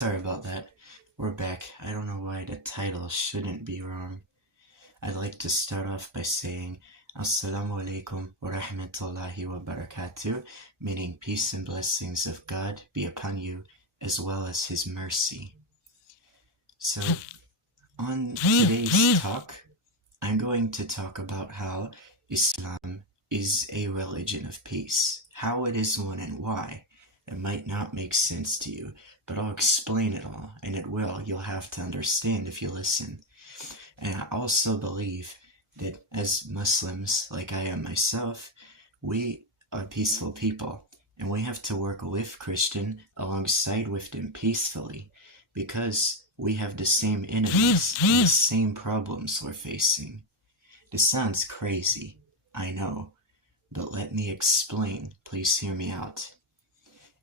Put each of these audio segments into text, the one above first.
Sorry about that. We're back. I don't know why the title shouldn't be wrong. I'd like to start off by saying Assalamu alaikum wa rahmatullahi wa barakatuh, meaning peace and blessings of God be upon you, as well as His mercy. So, on today's talk, I'm going to talk about how Islam is a religion of peace, how it is one and why. It might not make sense to you, but I'll explain it all, and it will. You'll have to understand if you listen. And I also believe that as Muslims, like I am myself, we are peaceful people, and we have to work with Christian alongside with them peacefully, because we have the same enemies and the same problems we're facing. This sounds crazy, I know, but let me explain. Please hear me out.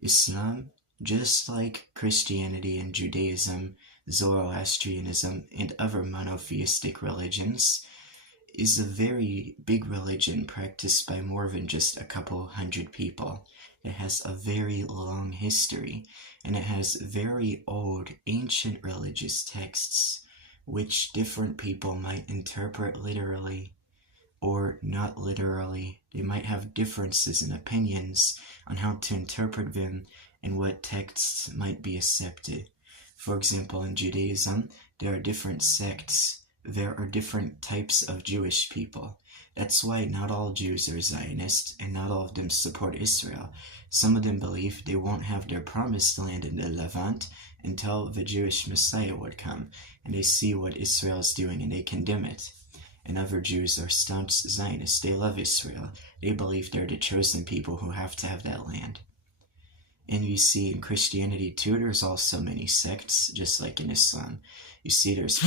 Islam, just like Christianity and Judaism, Zoroastrianism, and other monotheistic religions, is a very big religion practiced by more than just a couple hundred people. It has a very long history, and it has very old, ancient religious texts, which different people might interpret literally or not literally. They might have differences in opinions on how to interpret them and what texts might be accepted. For example, in Judaism, there are different sects. There are different types of Jewish people. That's why not all Jews are Zionists, and not all of them support Israel. Some of them believe they won't have their promised land in the Levant until the Jewish Messiah would come, and they see what Israel is doing and they condemn it. And other Jews are staunch Zionists. They love Israel. They believe they're the chosen people who have to have that land. And you see in Christianity too, there's also many sects, just like in Islam. You see there's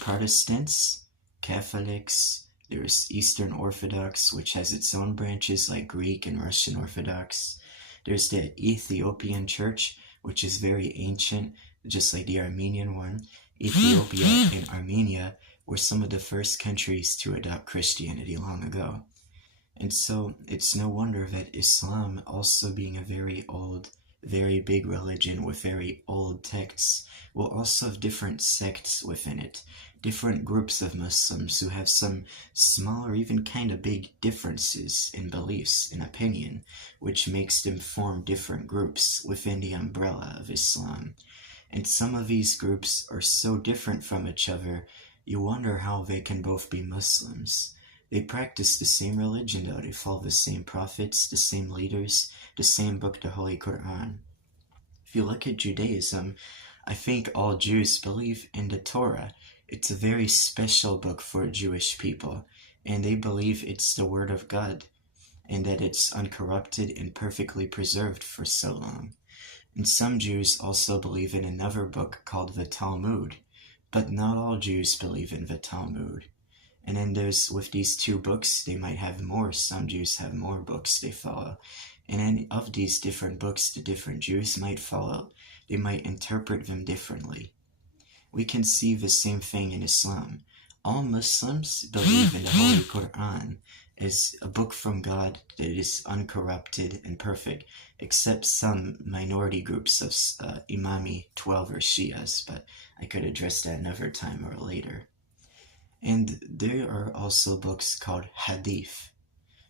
Protestants, Catholics, there's Eastern Orthodox, which has its own branches like Greek and Russian Orthodox. There's the Ethiopian Church, which is very ancient, just like the Armenian one. Ethiopia and Armenia were some of the first countries to adopt Christianity long ago. And so it's no wonder that Islam, also being a very old, very big religion with very old texts, will also have different sects within it, different groups of Muslims who have some small or even kind of big differences in beliefs and opinion, which makes them form different groups within the umbrella of Islam. And some of these groups are so different from each other, you wonder how they can both be Muslims. They practice the same religion though, they follow the same prophets, the same leaders, the same book, the Holy Quran. If you look at Judaism, I think all Jews believe in the Torah. It's a very special book for Jewish people, and they believe it's the Word of God, and that it's uncorrupted and perfectly preserved for so long. And some Jews also believe in another book called the Talmud, but not all Jews believe in the Talmud. And then there's, with these two books, they might have more. Some Jews have more books they follow. And any of these different books the different Jews might follow, they might interpret them differently. We can see the same thing in Islam. All Muslims believe in the Holy Quran as a book from God that is uncorrupted and perfect, except some minority groups of Imami 12 or Shias, but I could address that another time or later. And there are also books called Hadith.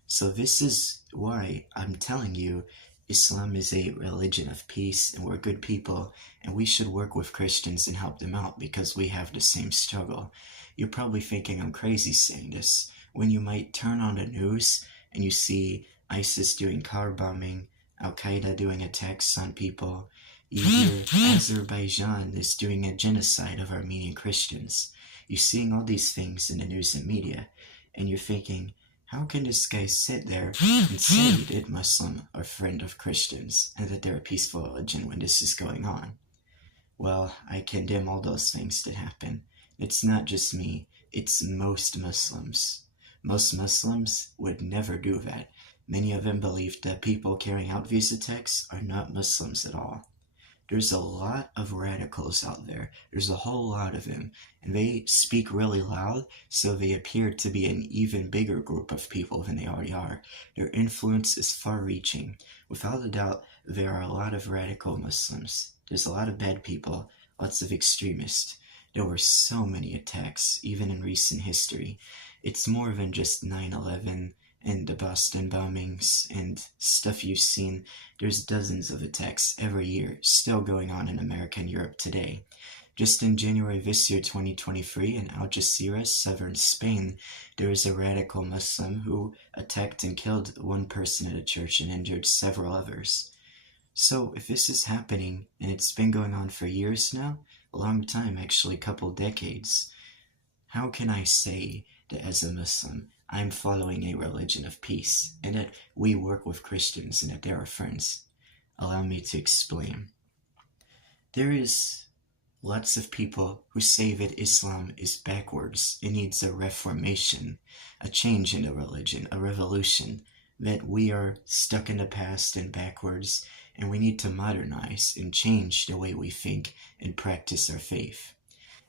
So this is why I'm telling you Islam is a religion of peace, and we're good people, and we should work with Christians and help them out because we have the same struggle. You're probably thinking I'm crazy saying this, when you might turn on the news and you see ISIS doing car bombing, Al-Qaeda doing attacks on people, you hear Azerbaijan is doing a genocide of Armenian Christians. You're seeing all these things in the news and media, and you're thinking, how can this guy sit there and say that Muslims are friend of Christians and that they're a peaceful religion when this is going on? Well, I condemn all those things that happen. It's not just me, it's most Muslims. Most Muslims would never do that. Many of them believe that people carrying out these attacks are not Muslims at all. there's a lot of radicals out there. There's a whole lot of them, and they speak really loud, so they appear to be an even bigger group of people than they already are. Their influence is far-reaching. Without a doubt, there are a lot of radical Muslims. There's a lot of bad people, lots of extremists. There were so many attacks, even in recent history. It's more than just 9/11 and the Boston bombings and stuff you've seen. There's dozens of attacks every year still going on in America and Europe today. Just in January this year, 2023, in Algeciras, southern Spain, there was a radical Muslim who attacked and killed one person at a church and injured several others. So if this is happening, and it's been going on for years now, a long time, actually a couple decades, how can I say that as a Muslim, I'm following a religion of peace, and that we work with Christians and that they're our friends? Allow me to explain. There is lots of people who say that Islam is backwards. It needs a reformation, a change in the religion, a revolution, that we are stuck in the past and backwards, and we need to modernize and change the way we think and practice our faith.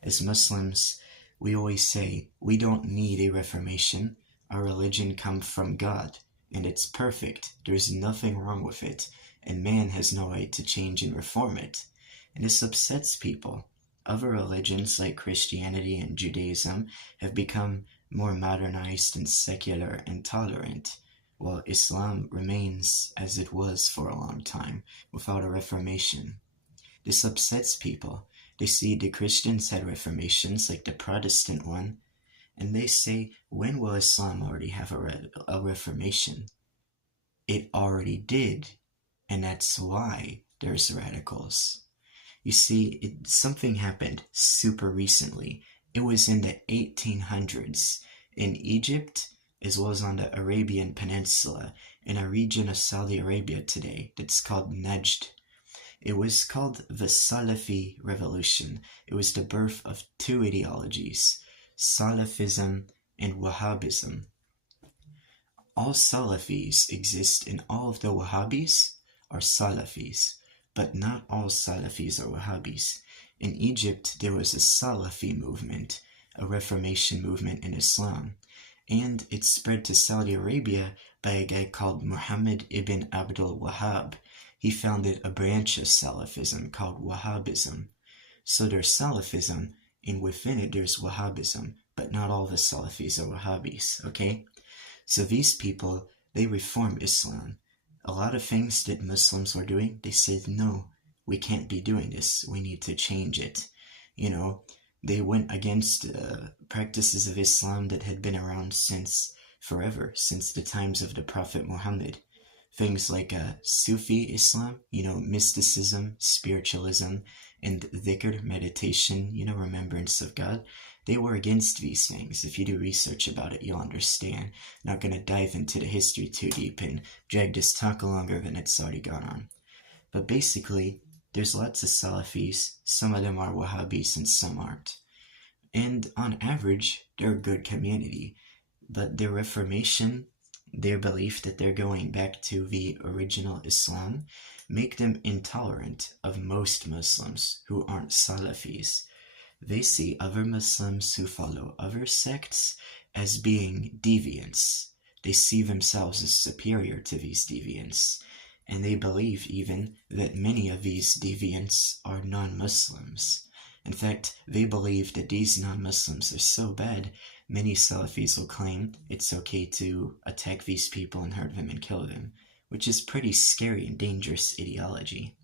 As Muslims, we always say we don't need a reformation. Our religion comes from God, and it's perfect. There's nothing wrong with it, and man has no right to change and reform it. And this upsets people. Other religions like Christianity and Judaism have become more modernized and secular and tolerant, while Islam remains as it was for a long time, without a reformation. This upsets people. They see the Christians had reformations, like the Protestant one, and they say, when will Islam already have a reformation? It already did, and that's why there's radicals. You see, something happened super recently. It was in the 1800s in Egypt, as well as on the Arabian Peninsula, in a region of Saudi Arabia today that's called Najd. It was called the Salafi Revolution. It was the birth of two ideologies, Salafism and Wahhabism. All Salafis exist, and all of the Wahhabis are Salafis, but not all Salafis are Wahhabis. In Egypt, there was a Salafi movement, a Reformation movement in Islam, and it spread to Saudi Arabia by a guy called Muhammad ibn Abdul Wahhab. He founded a branch of Salafism called Wahhabism. So there's Salafism, and within it there's Wahhabism, but not all the Salafis are Wahhabis, okay? So these people, they reform Islam. A lot of things that Muslims were doing, they said, no, we can't be doing this. We need to change it. You know, they went against practices of Islam that had been around since forever, since the times of the Prophet Muhammad. Things like Sufi Islam, you know, mysticism, spiritualism, and dhikr, meditation, you know, remembrance of God. They were against these things. If you do research about it, you'll understand. Not going to dive into the history too deep and drag this talk longer than it's already gone on. But basically, there's lots of Salafis. Some of them are Wahhabis and some aren't. And on average, they're a good community. But their reformation, their belief that they're going back to the original Islam, make them intolerant of most Muslims who aren't Salafis. They see other Muslims who follow other sects as being deviants. They see themselves as superior to these deviants, and they believe even that many of these deviants are non-Muslims. In fact, they believe that these non-Muslims are so bad, many Salafis will claim it's okay to attack these people and hurt them and kill them, which is pretty scary and dangerous ideology.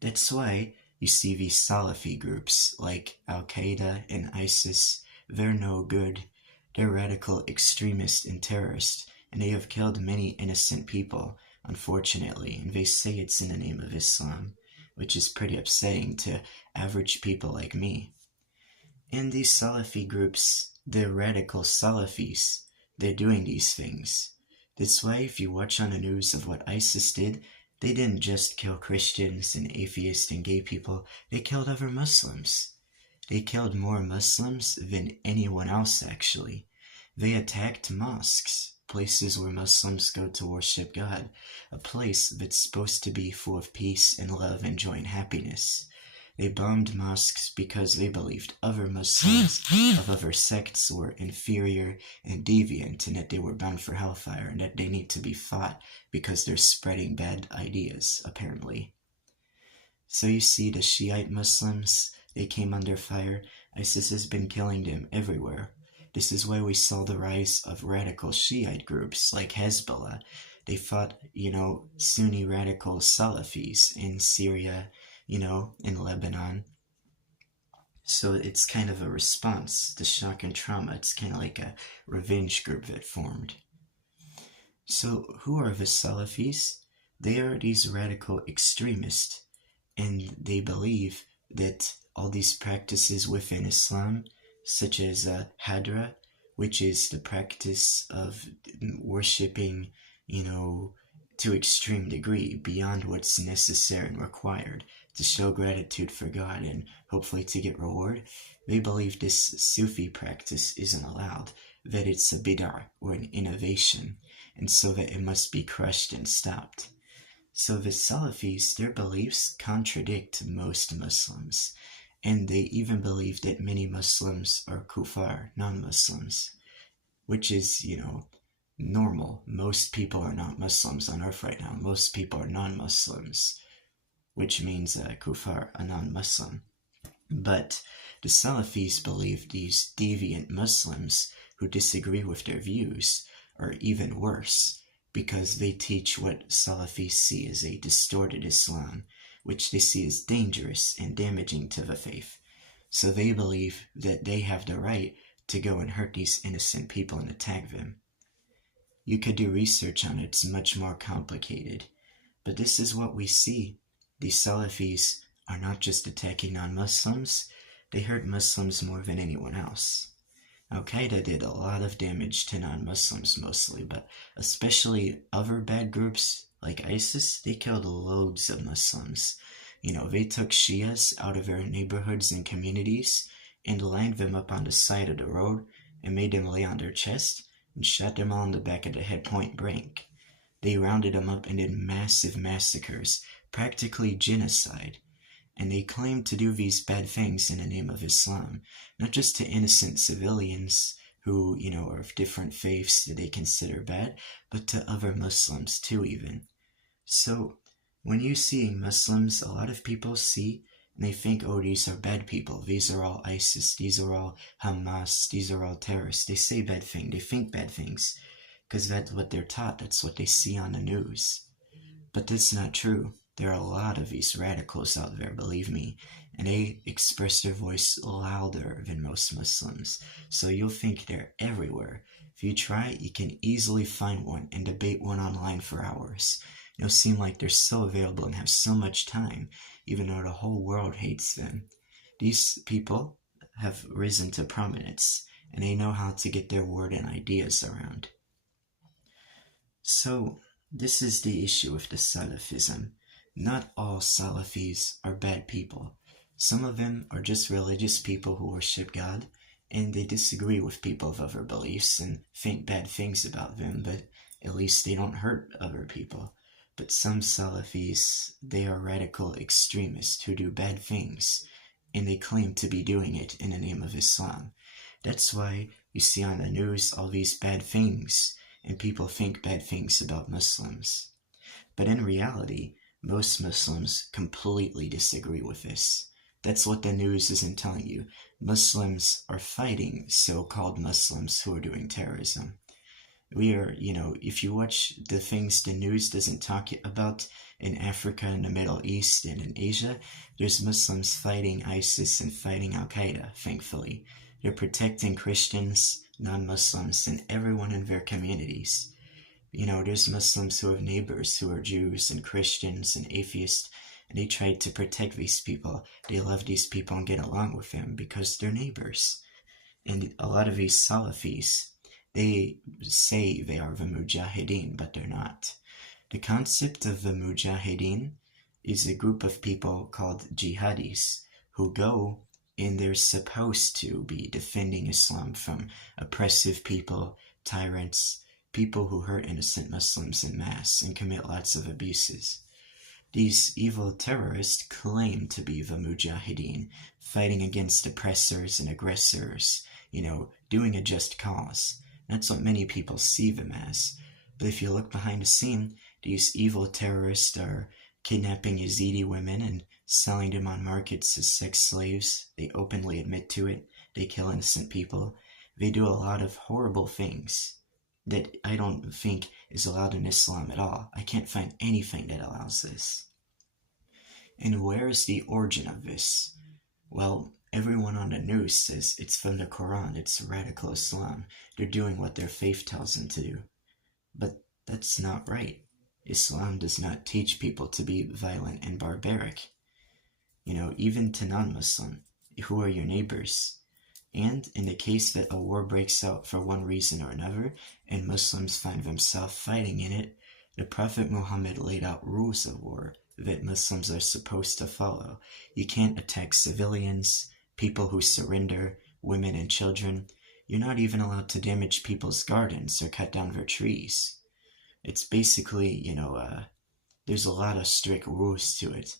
That's why you see these Salafi groups like Al-Qaeda and ISIS. They're no good. They're radical extremists and terrorists, and they have killed many innocent people, unfortunately, and they say it's in the name of Islam, which is pretty upsetting to average people like me. And these Salafi groups, they're radical Salafis. They're doing these things. That's why if you watch on the news of what ISIS did, they didn't just kill Christians and atheists and gay people, they killed other Muslims. They killed more Muslims than anyone else, actually. They attacked mosques, places where Muslims go to worship God, a place that's supposed to be full of peace and love and joy and happiness. They bombed mosques because they believed other Muslims of other sects were inferior and deviant, and that they were bound for hellfire, and that they need to be fought because they're spreading bad ideas, apparently. So you see, the Shiite Muslims, they came under fire. ISIS has been killing them everywhere. This is why we saw the rise of radical Shiite groups like Hezbollah. They fought, Sunni radical Salafis in Syria, in Lebanon. So it's kind of a response to shock and trauma. It's kind of like a revenge group that formed. So who are the Salafis? They are these radical extremists, and they believe that all these practices within Islam, such as Hadra, which is the practice of worshipping, to extreme degree, beyond what's necessary and required to show gratitude for God and hopefully to get reward, they believe this Sufi practice isn't allowed, that it's a bid'ah or an innovation, and so that it must be crushed and stopped. So the Salafis, their beliefs contradict most Muslims, and they even believe that many Muslims are kuffar, non-Muslims, which is, normal. Most people are not Muslims on earth right now. Most people are non-Muslims, which means kuffar, a non-Muslim. But the Salafis believe these deviant Muslims who disagree with their views are even worse, because they teach what Salafis see as a distorted Islam, which they see as dangerous and damaging to the faith. So they believe that they have the right to go and hurt these innocent people and attack them. You could do research on it, it's much more complicated. But this is what we see. These Salafis are not just attacking non-Muslims, they hurt Muslims more than anyone else. Al-Qaeda did a lot of damage to non-Muslims mostly, but especially other bad groups like ISIS, they killed loads of Muslims. They took Shias out of their neighborhoods and communities and lined them up on the side of the road and made them lay on their chest and shot them all in the back of the head point blank. They rounded them up and did massive massacres, practically genocide. And they claimed to do these bad things in the name of Islam, not just to innocent civilians who, are of different faiths that they consider bad, but to other Muslims too even. So, when you see Muslims, a lot of people see and they think, oh, these are bad people. These are all ISIS. These are all Hamas. These are all terrorists. They say bad things. They think bad things because that's what they're taught. That's what they see on the news. But that's not true. There are a lot of these radicals out there, believe me, and they express their voice louder than most Muslims. So you'll think they're everywhere. If you try, you can easily find one and debate one online for hours. It'll seem like they're so available and have so much time, even though the whole world hates them. These people have risen to prominence, and they know how to get their word and ideas around. So, this is the issue with the Salafism. Not all Salafis are bad people. Some of them are just religious people who worship God, and they disagree with people of other beliefs and think bad things about them, but at least they don't hurt other people. But some Salafis, they are radical extremists who do bad things, and they claim to be doing it in the name of Islam. That's why you see on the news all these bad things, and people think bad things about Muslims. But in reality, most Muslims completely disagree with this. That's what the news isn't telling you. Muslims are fighting so-called Muslims who are doing terrorism. We are, if you watch the things the news doesn't talk about in Africa and the Middle East and in Asia, there's Muslims fighting ISIS and fighting Al-Qaeda, thankfully. They're protecting Christians, non-Muslims, and everyone in their communities. There's Muslims who have neighbors who are Jews and Christians and atheists, and they try to protect these people. They love these people and get along with them because they're neighbors. And a lot of these Salafis, they say they are the Mujahideen, but they're not. The concept of the Mujahideen is a group of people called jihadis who go and they're supposed to be defending Islam from oppressive people, tyrants, people who hurt innocent Muslims en masse and commit lots of abuses. These evil terrorists claim to be the Mujahideen, fighting against oppressors and aggressors, doing a just cause. That's what many people see them as. But if you look behind the scene, these evil terrorists are kidnapping Yazidi women and selling them on markets as sex slaves. They openly admit to it. They kill innocent people. They do a lot of horrible things that I don't think is allowed in Islam at all. I can't find anything that allows this. And where is the origin of this? Well, everyone on the news says it's from the Quran, it's radical Islam. They're doing what their faith tells them to do. But that's not right. Islam does not teach people to be violent and barbaric. Even to non-Muslim, who are your neighbors? And in the case that a war breaks out for one reason or another, and Muslims find themselves fighting in it, the Prophet Muhammad laid out rules of war that Muslims are supposed to follow. You can't attack civilians, people who surrender, women and children. You're not even allowed to damage people's gardens or cut down their trees. It's basically, there's a lot of strict rules to it.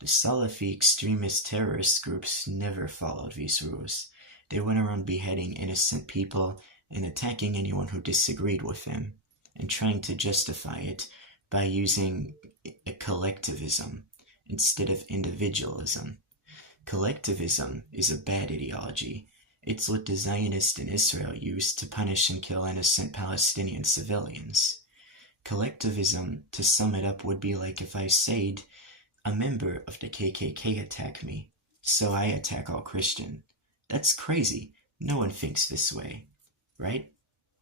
The Salafi extremist terrorist groups never followed these rules. They went around beheading innocent people and attacking anyone who disagreed with them, and trying to justify it by using a collectivism instead of individualism. Collectivism is a bad ideology. It's what the Zionists in Israel used to punish and kill innocent Palestinian civilians. Collectivism, to sum it up, would be like if I said, a member of the KKK attacked me, so I attack all Christian. That's crazy. No one thinks this way, right?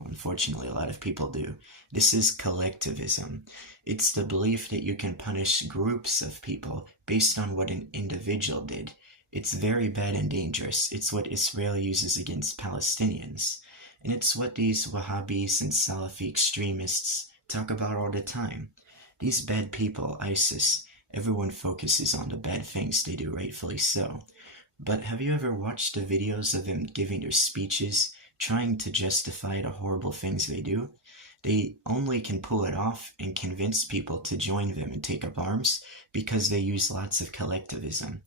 Unfortunately, a lot of people do. This is collectivism. It's the belief that you can punish groups of people based on what an individual did. It's very bad and dangerous. It's what Israel uses against Palestinians. And it's what these Wahhabis and Salafi extremists talk about all the time. These bad people, ISIS, everyone focuses on the bad things they do, rightfully so. But have you ever watched the videos of them giving their speeches, trying to justify the horrible things they do? They only can pull it off and convince people to join them and take up arms because they use lots of collectivism.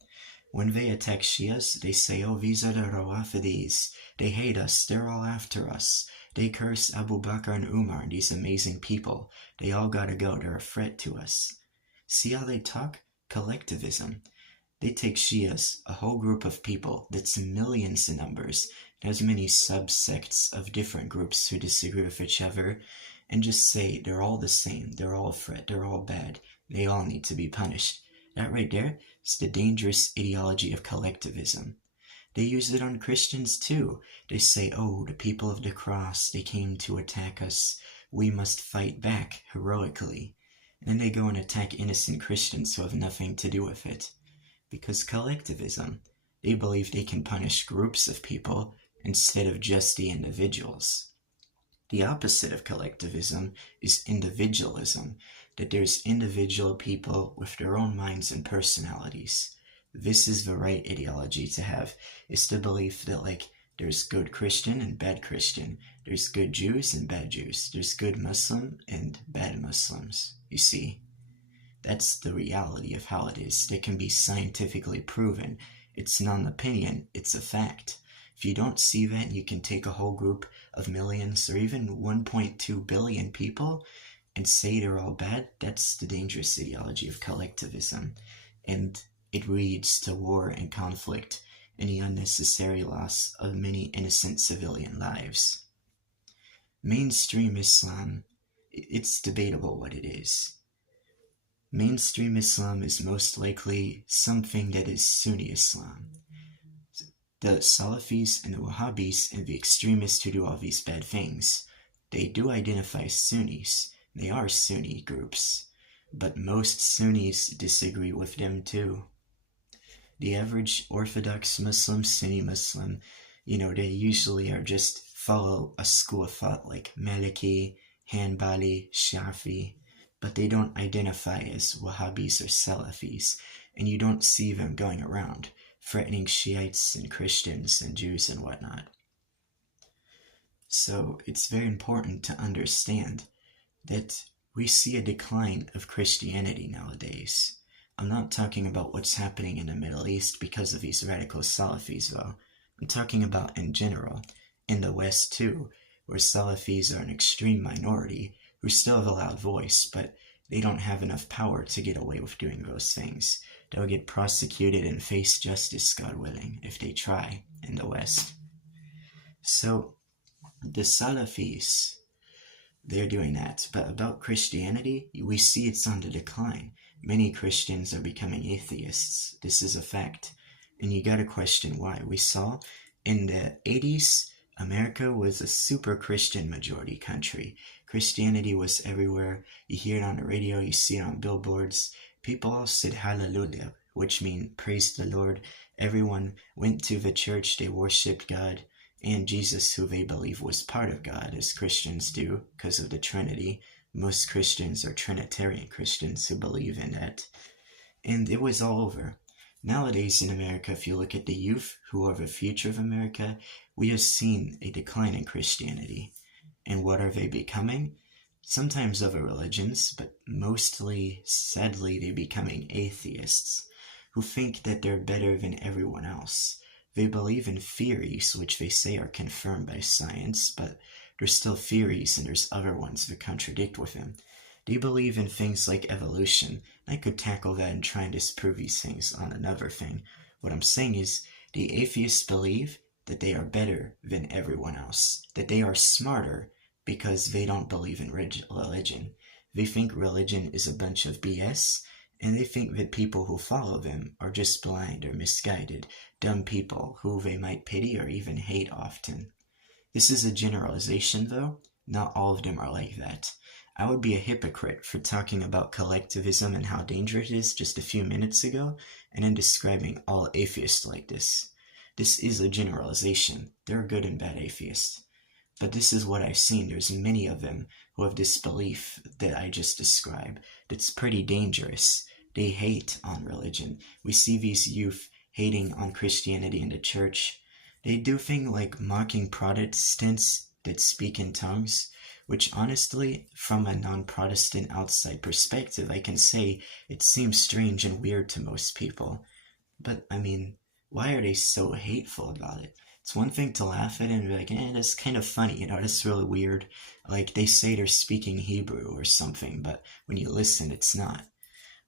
When they attack Shias, they say, oh, these are the Rawafidis. They hate us. They're all after us. They curse Abu Bakr and Umar and these amazing people. They all gotta go. They're a threat to us. See how they talk? Collectivism. They take Shias, a whole group of people that's millions in numbers, has many subsects of different groups who disagree with each other, and just say they're all the same, they're all a threat, they're all bad, they all need to be punished. That right there is the dangerous ideology of collectivism. They use it on Christians too. They say, oh, the people of the cross, they came to attack us. We must fight back heroically. And then they go and attack innocent Christians who have nothing to do with it. Because collectivism, they believe they can punish groups of people instead of just the individuals. The opposite of collectivism is individualism, that there's individual people with their own minds and personalities. This is the right ideology to have. It's the belief that there's good Christian and bad Christian. There's good Jews and bad Jews. There's good Muslim and bad Muslims. You see? That's the reality of how it is. That can be scientifically proven. It's not an opinion, it's a fact. If you don't see that, you can take a whole group of millions or even 1.2 billion people and say they're all bad. That's the dangerous ideology of collectivism. And it leads to war and conflict and the unnecessary loss of many innocent civilian lives. Mainstream Islam, it's debatable what it is. Mainstream Islam is most likely something that is Sunni Islam. The Salafis and the Wahhabis and the extremists who do all these bad things, they do identify as Sunnis. They are Sunni groups, but most Sunnis disagree with them too. The average Orthodox Muslim, Sunni Muslim, they usually are just follow a school of thought like Maliki, Hanbali, Shafi, but they don't identify as Wahhabis or Salafis, and you don't see them going around threatening Shiites and Christians and Jews and whatnot. So it's very important to understand that we see a decline of Christianity nowadays. I'm not talking about what's happening in the Middle East because of these radical Salafis, though. I'm talking about in general, in the West too, where Salafis are an extreme minority who still have a loud voice, but they don't have enough power to get away with doing those things. They'll get prosecuted and face justice, God willing, if they try in the West. So, the Salafis, they're doing that. But about Christianity, we see it's on the decline. Many Christians are becoming atheists. This is a fact. And you gotta question why. We saw in the 80s, America was a super Christian majority country. Christianity was everywhere. You hear it on the radio, you see it on billboards. People all said hallelujah, which means praise the Lord. Everyone went to the church, they worshipped God and Jesus, who they believe was part of God, as Christians do, because of the Trinity. Most Christians are Trinitarian Christians who believe in that. And it was all over. Nowadays in America, if you look at the youth, who are the future of America, we have seen a decline in Christianity. And what are they becoming? Sometimes other religions, but mostly, sadly, they're becoming atheists, who think that they're better than everyone else. They believe in theories, which they say are confirmed by science, but there's still theories and there's other ones that contradict with them. They believe in things like evolution. I could tackle that and try and disprove these things on another thing. What I'm saying is, the atheists believe that they are better than everyone else, that they are smarter because they don't believe in religion. They think religion is a bunch of BS, and they think that people who follow them are just blind or misguided, dumb people who they might pity or even hate often. This is a generalization, though. Not all of them are like that. I would be a hypocrite for talking about collectivism and how dangerous it is just a few minutes ago, and then describing all atheists like this. This is a generalization. There are good and bad atheists. But this is what I've seen. There's many of them who have this belief that I just described that's pretty dangerous. They hate on religion. We see these youth hating on Christianity and the church. They do things like mocking Protestants that speak in tongues, which honestly, from a non-Protestant outside perspective, I can say it seems strange and weird to most people. But, I mean, why are they so hateful about it? It's one thing to laugh at it and be like, that's kind of funny, that's really weird. Like, they say they're speaking Hebrew or something, but when you listen, it's not.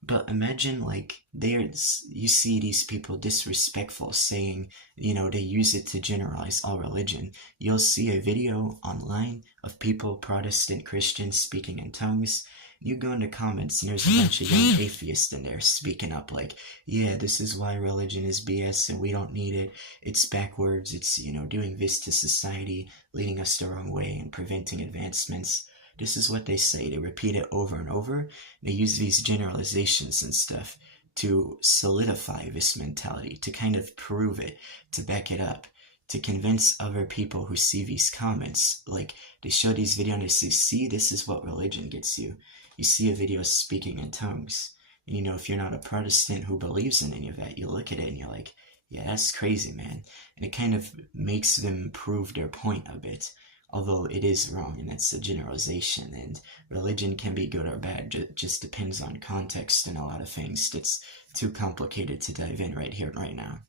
But imagine, like, you see these people disrespectful, saying, they use it to generalize all religion. You'll see a video online of people, Protestant Christians, speaking in tongues. You go into comments, and there's a bunch of young atheists in there speaking up like, yeah, this is why religion is BS, and we don't need it. It's backwards. It's, doing this to society, leading us the wrong way, and preventing advancements. This is what they say. They repeat it over and over. They use these generalizations and stuff to solidify this mentality, to kind of prove it, to back it up, to convince other people who see these comments. Like, they show these videos and they say, see, this is what religion gets you. You see a video speaking in tongues. And, if you're not a Protestant who believes in any of that, you look at it and you're like, yeah, that's crazy, man. And it kind of makes them prove their point a bit. Although it is wrong, and it's a generalization, and religion can be good or bad, just depends on context and a lot of things. That's too complicated to dive in right here and right now.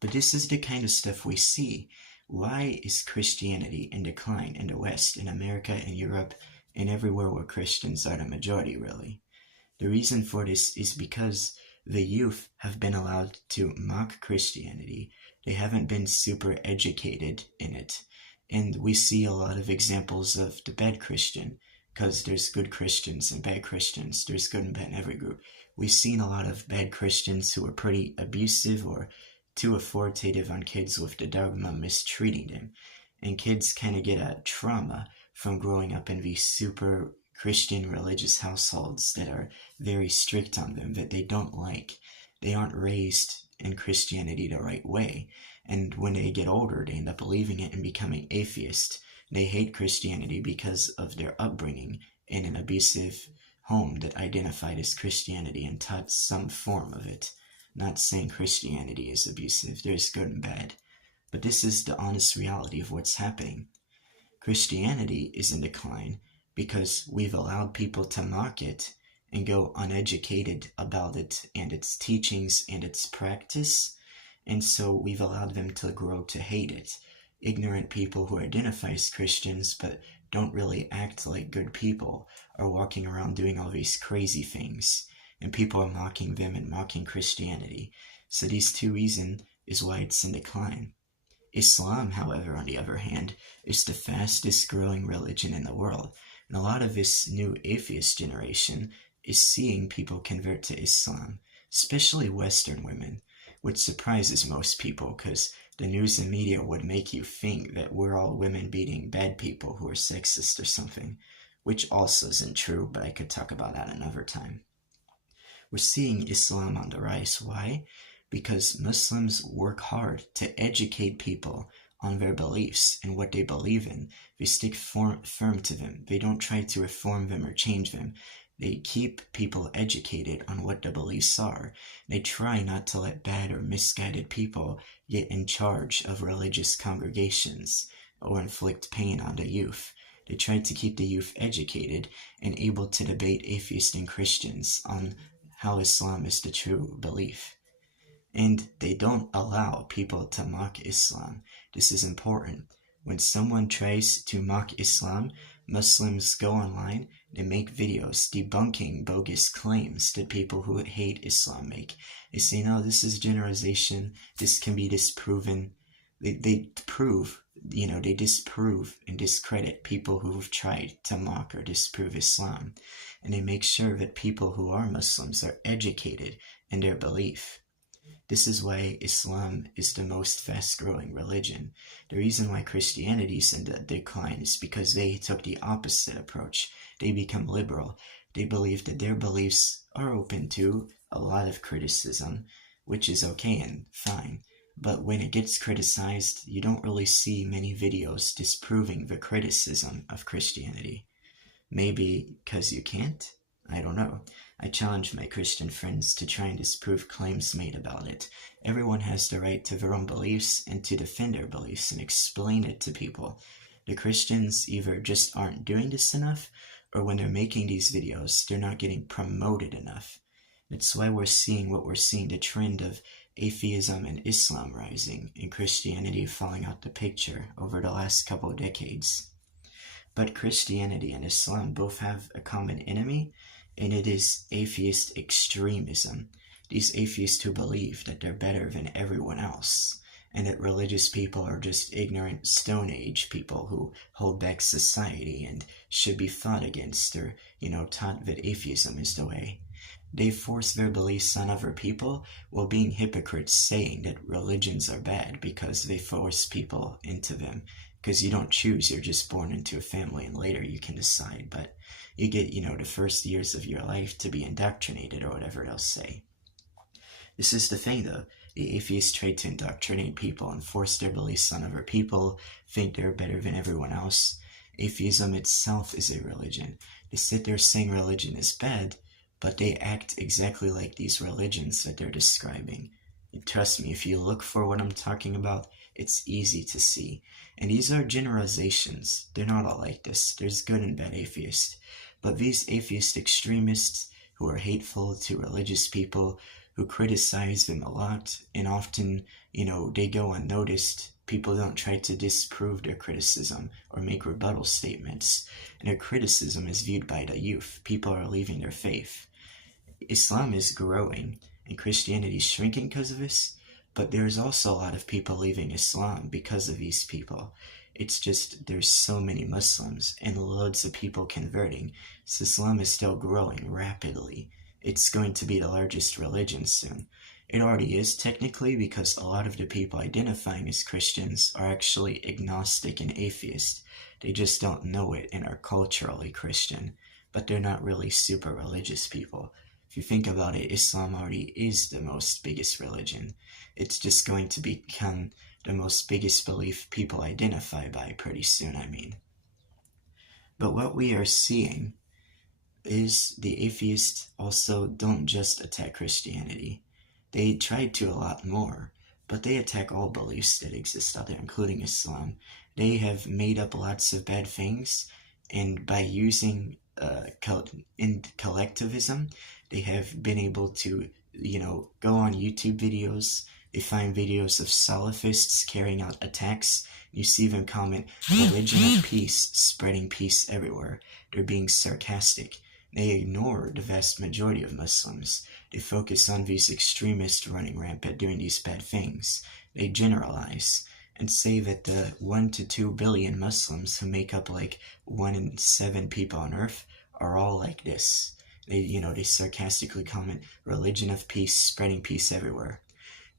But this is the kind of stuff we see. Why is Christianity in decline in the West, in America, in Europe, and everywhere where Christians are the majority, really? The reason for this is because the youth have been allowed to mock Christianity. They haven't been super educated in it. And we see a lot of examples of the bad Christian, because there's good Christians and bad Christians. There's good and bad in every group. We've seen a lot of bad Christians who are pretty abusive or too authoritative on kids with the dogma mistreating them. And kids kind of get a trauma from growing up in these super Christian religious households that are very strict on them, that they don't like. They aren't raised in Christianity the right way. And when they get older, they end up believing it and becoming atheist. They hate Christianity because of their upbringing in an abusive home that identified as Christianity and taught some form of it. Not saying Christianity is abusive, there's good and bad. But this is the honest reality of what's happening. Christianity is in decline because we've allowed people to mock it and go uneducated about it and its teachings and its practice, and so we've allowed them to grow to hate it. Ignorant people who identify as Christians but don't really act like good people are walking around doing all these crazy things, and people are mocking them and mocking Christianity. So these two reasons is why it's in decline. Islam, however, on the other hand, is the fastest growing religion in the world, and a lot of this new atheist generation is seeing people convert to Islam, especially Western women, which surprises most people because the news and media would make you think that we're all women-beating bad people who are sexist or something, which also isn't true, but I could talk about that another time. We're seeing Islam on the rise. Why? Because Muslims work hard to educate people on their beliefs and what they believe in. They stick firm to them. They don't try to reform them or change them. They keep people educated on what the beliefs are. They try not to let bad or misguided people get in charge of religious congregations or inflict pain on the youth. They try to keep the youth educated and able to debate atheists and Christians on how Islam is the true belief. And they don't allow people to mock Islam. This is important. When someone tries to mock Islam, Muslims go online and make videos debunking bogus claims that people who hate Islam make. They say, no, this is generalization, this can be disproven. They disprove and discredit people who've tried to mock or disprove Islam. And they make sure that people who are Muslims are educated in their belief. This is why Islam is the most fast-growing religion. The reason why Christianity is in decline is because they took the opposite approach. They become liberal. They believe that their beliefs are open to a lot of criticism, which is okay and fine. But when it gets criticized, you don't really see many videos disproving the criticism of Christianity. Maybe because you can't? I don't know. I challenge my Christian friends to try and disprove claims made about it. Everyone has the right to their own beliefs and to defend their beliefs and explain it to people. The Christians either just aren't doing this enough, or when they're making these videos, they're not getting promoted enough. That's why we're seeing the trend of atheism and Islam rising, and Christianity falling out the picture over the last couple of decades. But Christianity and Islam both have a common enemy, and it is atheist extremism. These atheists who believe that they're better than everyone else, and that religious people are just ignorant Stone Age people who hold back society and should be fought against, or, taught that atheism is the way. They force their beliefs on other people while being hypocrites, saying that religions are bad because they force people into them. Because you don't choose, you're just born into a family and later you can decide, but you get, the first years of your life to be indoctrinated or whatever they'll say. This is the thing though, the atheists try to indoctrinate people and force their beliefs on other people, think they're better than everyone else. Atheism itself is a religion. They sit there saying religion is bad, but they act exactly like these religions that they're describing. And trust me, if you look for what I'm talking about, it's easy to see. And these are generalizations. They're not all like this. There's good and bad atheists. But these atheist extremists who are hateful to religious people, who criticize them a lot, and often, they go unnoticed. People don't try to disprove their criticism or make rebuttal statements. And their criticism is viewed by the youth. People are leaving their faith. Islam is growing, and Christianity is shrinking because of this. But there's also a lot of people leaving Islam because of these people. It's just there's so many Muslims and loads of people converting, so Islam is still growing rapidly. It's going to be the largest religion soon. It already is technically, because a lot of the people identifying as Christians are actually agnostic and atheist. They just don't know it and are culturally Christian, but they're not really super religious people. If you think about it, Islam already is the most biggest religion. It's just going to become the most biggest belief people identify by pretty soon, But what we are seeing is the atheists also don't just attack Christianity. They try to a lot more, but they attack all beliefs that exist out there, including Islam. They have made up lots of bad things, and by using collectivism, they have been able to, go on YouTube videos. They find videos of Salafists carrying out attacks. You see them comment, "Religion of peace, spreading peace everywhere." They're being sarcastic. They ignore the vast majority of Muslims. They focus on these extremists running rampant doing these bad things. They generalize and say that the 1 to 2 billion Muslims who make up like 1 in 7 people on earth are all like this. They sarcastically comment, "Religion of peace, spreading peace everywhere."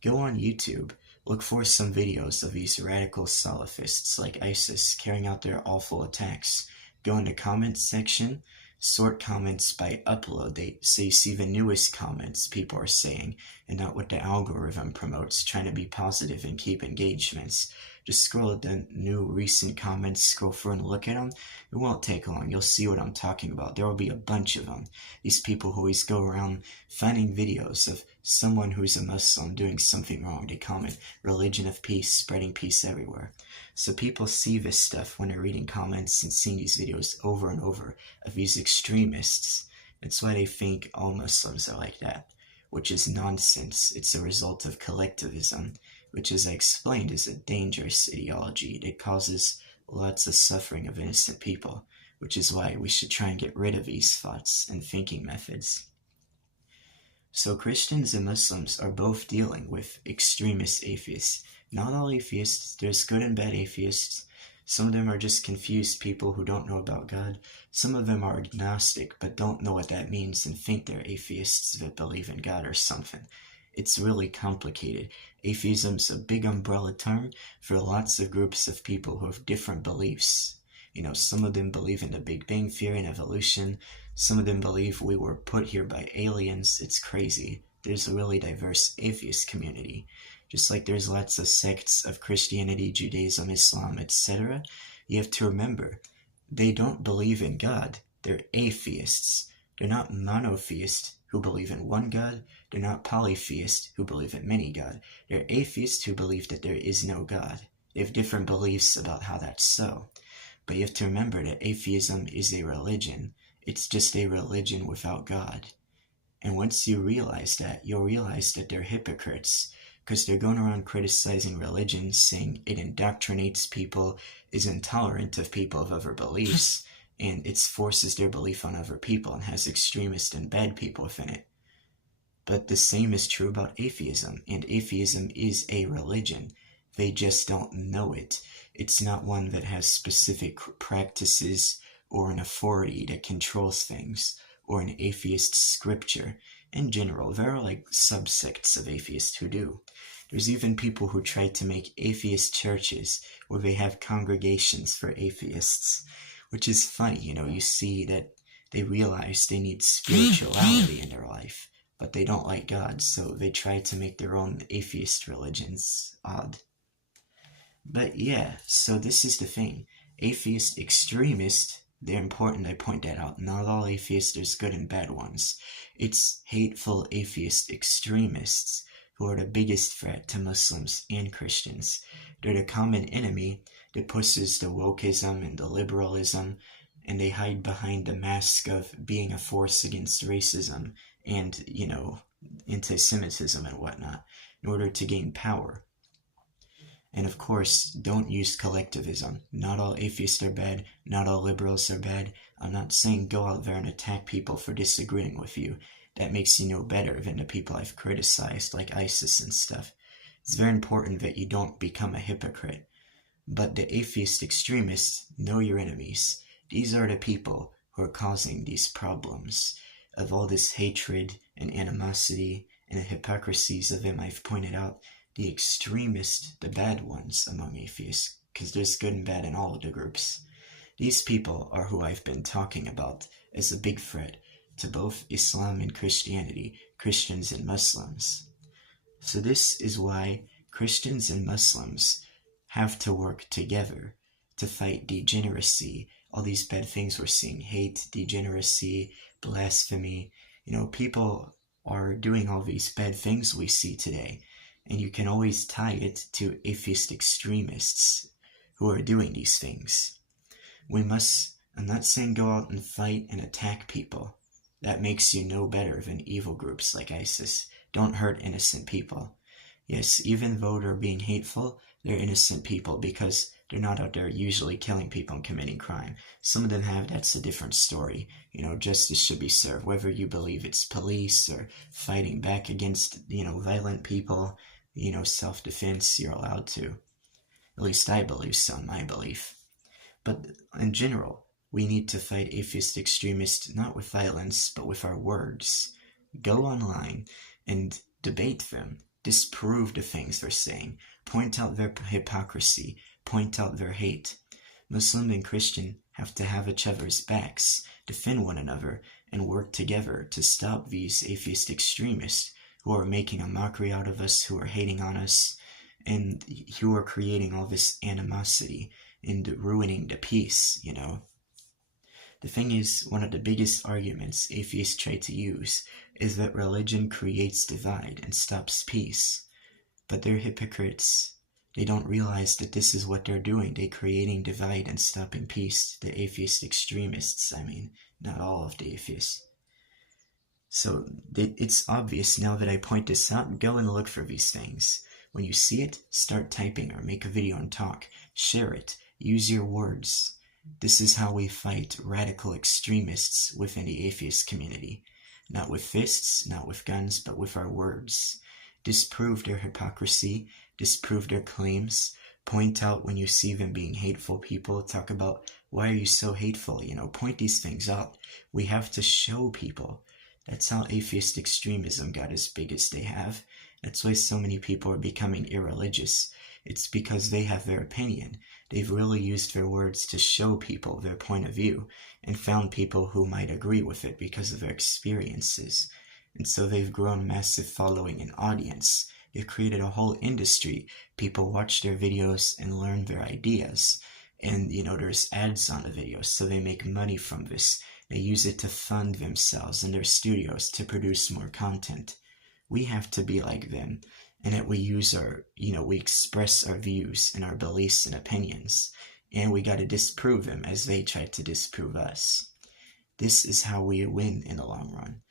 Go on YouTube, look for some videos of these radical Salafists like ISIS carrying out their awful attacks. Go in the comments section, sort comments by upload date so you see the newest comments people are saying and not what the algorithm promotes, trying to be positive and keep engagements. Just scroll at the new recent comments, scroll through and look at them. It won't take long. You'll see what I'm talking about. There will be a bunch of them. These people who always go around finding videos of someone who's a Muslim doing something wrong. They comment, "Religion of peace, spreading peace everywhere." So people see this stuff when they're reading comments and seeing these videos over and over of these extremists. That's why they think all Muslims are like that, which is nonsense. It's a result of collectivism, which, as I explained, is a dangerous ideology that causes lots of suffering of innocent people, which is why we should try and get rid of these thoughts and thinking methods. So Christians and Muslims are both dealing with extremist atheists. Not all atheists, there's good and bad atheists. Some of them are just confused people who don't know about God. Some of them are agnostic but don't know what that means and think they're atheists that believe in God or something. It's really complicated. Atheism's a big umbrella term for lots of groups of people who have different beliefs. Some of them believe in the Big Bang Theory and evolution. Some of them believe we were put here by aliens. It's crazy. There's a really diverse atheist community. Just like there's lots of sects of Christianity, Judaism, Islam, etc., you have to remember, they don't believe in God. They're atheists. They're not monotheists who believe in one God. They're not polytheists who believe in many gods. They're atheists who believe that there is no God. They have different beliefs about how that's so. But you have to remember that atheism is a religion. It's just a religion without God. And once you realize that, you'll realize that they're hypocrites, because they're going around criticizing religion, saying it indoctrinates people, is intolerant of people of other beliefs, and it forces their belief on other people and has extremist and bad people within it. But the same is true about atheism, and atheism is a religion. They just don't know it. It's not one that has specific practices or an authority that controls things, or an atheist scripture. In general, there are like subsects of atheists who do. There's even people who try to make atheist churches where they have congregations for atheists, which is funny. You see that they realize they need spirituality in their life, but they don't like God, so they try to make their own atheist religions. Odd. But yeah, so this is the thing. Atheist extremists, they're important, I point that out. Not all atheists, there's good and bad ones. It's hateful atheist extremists who are the biggest threat to Muslims and Christians. They're the common enemy that pushes the wokeism and the liberalism, and they hide behind the mask of being a force against racism and, anti-Semitism and whatnot, in order to gain power. And of course, don't use collectivism. Not all atheists are bad, not all liberals are bad. I'm not saying go out there and attack people for disagreeing with you. That makes you no better than the people I've criticized, like ISIS and stuff. It's very important that you don't become a hypocrite. But the atheist extremists, know your enemies. These are the people who are causing these problems of all this hatred and animosity and the hypocrisies of them I've pointed out. The extremists, the bad ones among atheists, because there's good and bad in all of the groups. These people are who I've been talking about as a big threat to both Islam and Christianity, Christians and Muslims. So this is why Christians and Muslims have to work together to fight degeneracy, all these bad things we're seeing, hate, degeneracy, blasphemy. People are doing all these bad things we see today. And you can always tie it to atheist extremists who are doing these things. We must, I'm not saying go out and fight and attack people. That makes you no better than evil groups like ISIS. Don't hurt innocent people. Yes, even though they're being hateful, they're innocent people because they're not out there usually killing people and committing crime. Some of them have, that's a different story. Justice should be served, whether you believe it's police or fighting back against, violent people, self-defense, you're allowed to. At least I believe so, in my belief. But in general, we need to fight atheist extremists not with violence, but with our words. Go online and debate them. Disprove the things they're saying. Point out their hypocrisy. Point out their hate. Muslim and Christian have to have each other's backs, defend one another, and work together to stop these atheist extremists who are making a mockery out of us, who are hating on us, and who are creating all this animosity and ruining the peace, The thing is, one of the biggest arguments atheists try to use is that religion creates divide and stops peace. But they're hypocrites. They don't realize that this is what they're doing. They're creating divide and stopping peace. The atheist extremists, not all of the atheists. So it's obvious now that I point this out. Go and look for these things. When you see it, start typing or make a video and talk. Share it. Use your words. This is how we fight radical extremists within the atheist community. Not with fists, not with guns, but with our words. Disprove their hypocrisy, disprove their claims, point out when you see them being hateful people, talk about why are you so hateful, point these things out. We have to show people. That's how atheist extremism got as big as they have. That's why so many people are becoming irreligious. It's because they have their opinion. They've really used their words to show people their point of view and found people who might agree with it because of their experiences. And so they've grown massive following and audience. They've created a whole industry. People watch their videos and learn their ideas. And, there's ads on the videos, so they make money from this. They use it to fund themselves and their studios to produce more content. We have to be like them. And that we use we express our views and our beliefs and opinions. And we got to disprove them as they try to disprove us. This is how we win in the long run.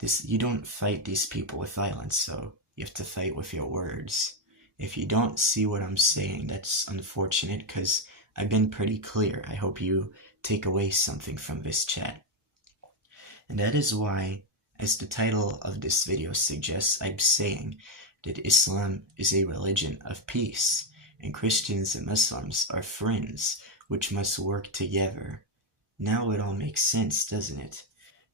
You don't fight these people with violence, so you have to fight with your words. If you don't see what I'm saying, that's unfortunate because I've been pretty clear. I hope you take away something from this chat. And that is why, as the title of this video suggests, I'm saying that Islam is a religion of peace, and Christians and Muslims are friends which must work together. Now it all makes sense, doesn't it?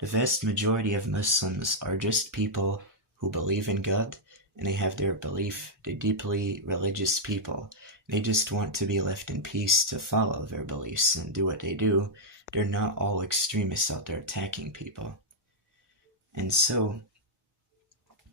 The vast majority of Muslims are just people who believe in God, and they have their belief. They're deeply religious people. They just want to be left in peace to follow their beliefs and do what they do. They're not all extremists out there attacking people. And so,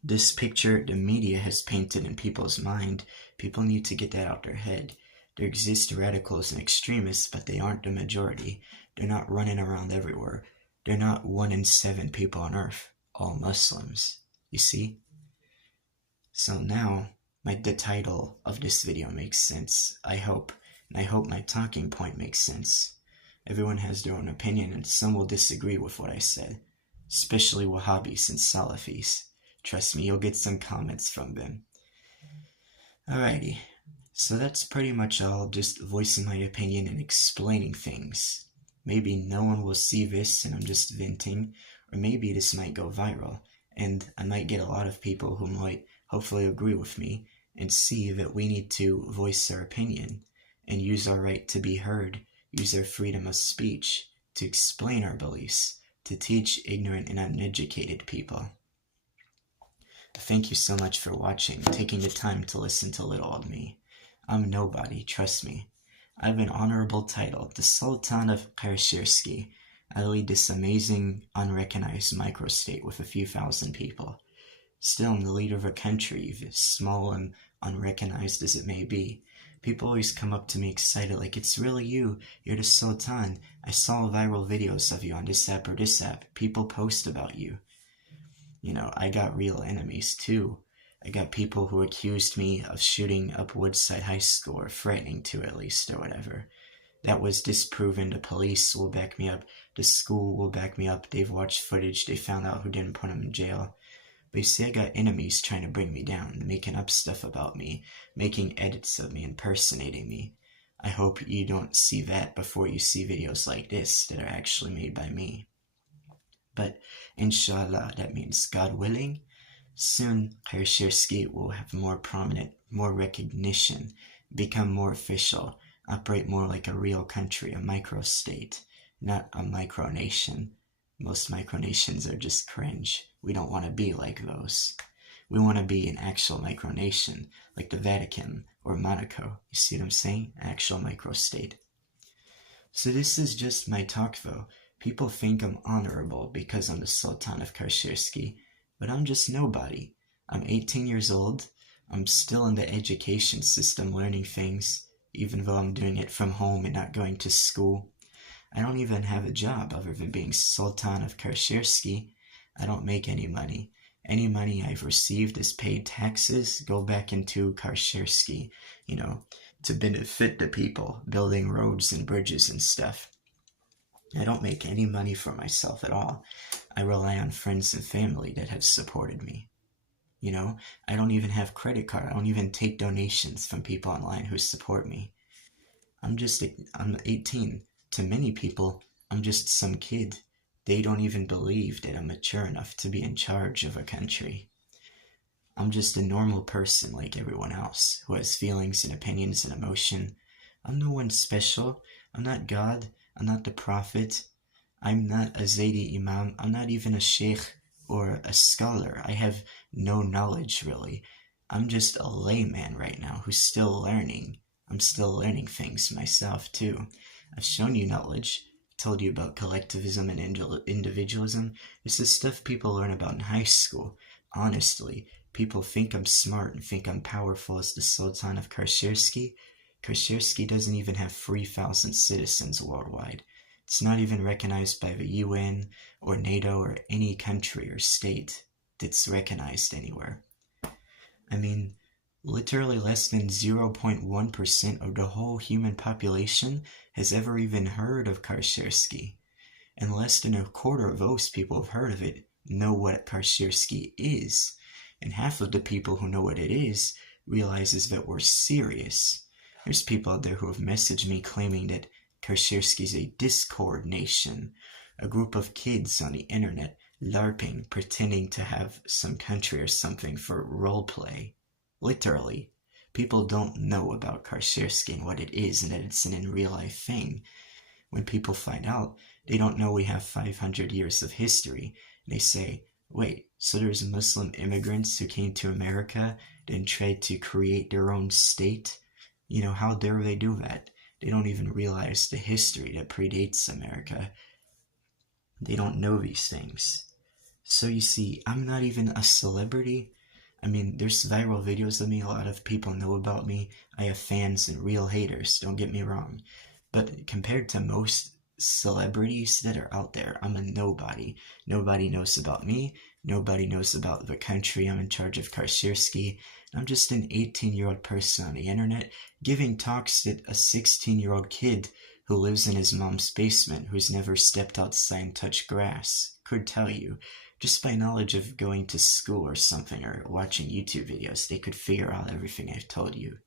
this picture the media has painted in people's mind, people need to get that out their head. There exist radicals and extremists, but they aren't the majority. They're not running around everywhere. They're not 1 in 7 people on earth, all Muslims. You see? So now, the title of this video makes sense, I hope. And I hope my talking point makes sense. Everyone has their own opinion, and some will disagree with what I said. Especially Wahhabis and Salafis. Trust me, you'll get some comments from them. Alrighty, so that's pretty much all, just voicing my opinion and explaining things. Maybe no one will see this and I'm just venting, or maybe this might go viral, and I might get a lot of people who might hopefully agree with me and see that we need to voice our opinion and use our right to be heard, use our freedom of speech to explain our beliefs, to teach ignorant and uneducated people. Thank you so much for watching, taking the time to listen to little old me. I'm nobody, trust me. I have an honorable title, the Sultan of Kashirski. I lead this amazing, unrecognized microstate with a few thousand people. Still, I'm the leader of a country, as small and unrecognized as it may be. People always come up to me excited, like, it's really you, you're the Sultan. I saw viral videos of you on this app or this app. People post about you. I got real enemies too. I got people who accused me of shooting up Woodside High School, or threatening to at least, or whatever. That was disproven. The police will back me up. The school will back me up. They've watched footage. They found out who didn't put him in jail. But you see, I got enemies trying to bring me down, making up stuff about me, making edits of me, impersonating me. I hope you don't see that before you see videos like this that are actually made by me. But inshallah, that means God willing, soon Khair will have more prominent, more recognition, become more official, operate more like a real country, a micro-state, not a micronation. Most micronations are just cringe. We don't want to be like those. We want to be an actual micronation, like the Vatican or Monaco. You see what I'm saying? Actual microstate. So this is just my talk though. People think I'm honorable because I'm the Sultan of Khair, but I'm just nobody. I'm 18 years old. I'm still in the education system learning things, even though I'm doing it from home and not going to school. I don't even have a job other than being Sultan of Khair. I don't make any money. Any money I've received as paid taxes go back into Khair, to benefit the people, building roads and bridges and stuff. I don't make any money for myself at all. I rely on friends and family that have supported me. I don't even have credit card. I don't even take donations from people online who support me. I'm 18. To many people, I'm just some kid. They don't even believe that I'm mature enough to be in charge of a country. I'm just a normal person like everyone else, who has feelings and opinions and emotion. I'm no one special. I'm not God. I'm not the prophet. I'm not a Zaydi Imam. I'm not even a sheikh or a scholar. I have no knowledge, really. I'm just a layman right now who's still learning. I'm still learning things myself, too. I've shown you knowledge, told you about collectivism and individualism. This is stuff people learn about in high school. Honestly, people think I'm smart and think I'm powerful as the Sultan of Khair. Khair doesn't even have 3,000 citizens worldwide. It's not even recognized by the UN or NATO or any country or state that's recognized anywhere. I mean, literally less than 0.1% of the whole human population has ever even heard of Khair, and less than a quarter of those people who've heard of it know what Khair is, and half of the people who know what it is realizes that we're serious. There's people out there who have messaged me claiming that Khair is a Discord nation, a group of kids on the internet LARPing, pretending to have some country or something for roleplay. Literally, people don't know about Khair and what it is and that it's an in real life thing. When people find out, they don't know we have 500 years of history. They say, wait, so there's Muslim immigrants who came to America and tried to create their own state? How dare they do that? They don't even realize the history that predates America. They don't know these things. So you see, I'm not even a celebrity. I mean, there's viral videos of me. A lot of people know about me. I have fans and real haters, don't get me wrong. But compared to most celebrities that are out there, I'm a nobody. Nobody knows about me. Nobody knows about the country I'm in charge of, Khair. I'm just an 18-year-old person on the internet giving talks that a 16-year-old kid who lives in his mom's basement, who's never stepped outside and touched grass, could tell you. Just by knowledge of going to school or something, or watching YouTube videos, they could figure out everything I've told you.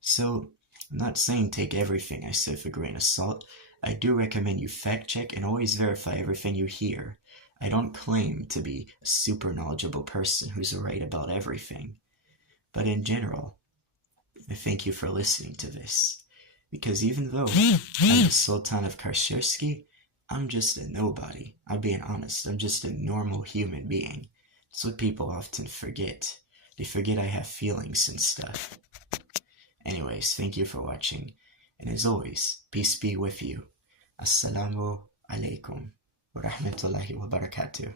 So, I'm not saying take everything I say with a grain of salt. I do recommend you fact check and always verify everything you hear. I don't claim to be a super knowledgeable person who's right about everything. But in general, I thank you for listening to this. Because even though I'm the Sultan of Khair, I'm just a nobody. I'm being honest. I'm just a normal human being. It's what people often forget. They forget I have feelings and stuff. Anyways, thank you for watching. And as always, peace be with you. Assalamu alaikum wa rahmatullahi wa barakatuh.